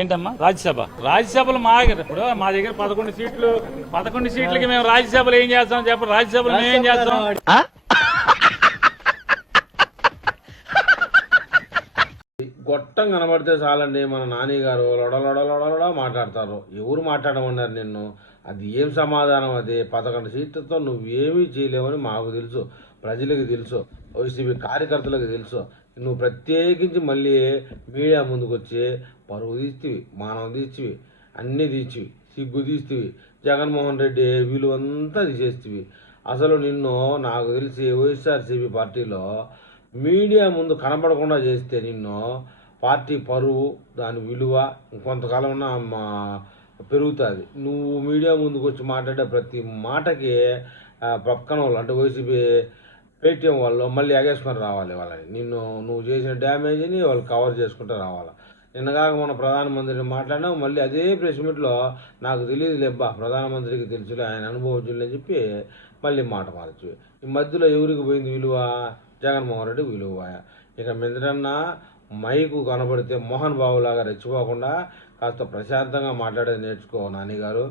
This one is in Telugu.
ఏంటమ్మా రాజ్యసభలు ఇప్పుడు మా దగ్గర 11 సీట్లకి మేము రాజ్యసభలు ఏం చేస్తాం చెప్పండి. రాజ్యసభలు మేము ఏం చేస్తాం? గొట్టం కనబడితే చాలండి మన నాని గారు లొడలొడలొడలొడ మాట్లాడతారు. ఎవరు మాట్లాడమన్నారు నిన్ను? అది ఏం సమాధానం? అది 11 సీట్లతో నువ్వేమీ చేయలేవని మాకు తెలుసు, ప్రజలకు తెలుసు, వైసీపీ కార్యకర్తలకు తెలుసు. నువ్వు ప్రత్యేకించి మళ్ళీ మీడియా ముందుకు వచ్చి పరువు తీస్తువి, మానవం తీస్తువి, అన్నీ తీర్చివి, సిగ్గు తీస్తువి, జగన్మోహన్ రెడ్డి విలువంతా తీసేస్తువి. అసలు నిన్ను నాకు తెలిసి వైఎస్ఆర్సీపీ పార్టీలో మీడియా ముందు కనపడకుండా చేస్తే నిన్ను పార్టీ పరువు, దాని విలువ ఇంకొంతకాలం పెరుగుతుంది. నువ్వు మీడియా ముందుకు వచ్చి మాట్లాడే ప్రతి మాటకి పక్కన వాళ్ళు అంటే వైసీపీ పేటీఎం వాళ్ళు మళ్ళీ ఎగేసుకొని రావాలి వాళ్ళని. నువ్వు చేసిన డ్యామేజ్ని వాళ్ళు కవర్ చేసుకుంటూ రావాలి. నిన్నగాక మన ప్రధానమంత్రిని మాట్లాడినావు, మళ్ళీ అదే ప్రెస్ మీట్లో నాకు తెలియదు లేబ్బా, ప్రధానమంత్రికి తెలుసులే, ఆయన అనుభవజ్ఞులని చెప్పి మళ్ళీ మాట మార్చు. ఈ మధ్యలో ఎవరికి పోయింది విలువ? జగన్మోహన్ రెడ్డి విలువ. ఇక మీదటన్నా మైకు కనబడితే మోహన్ బాబులాగా రెచ్చిపోకుండా కాస్త ప్రశాంతంగా మాట్లాడేది నేర్చుకో నాని గారు.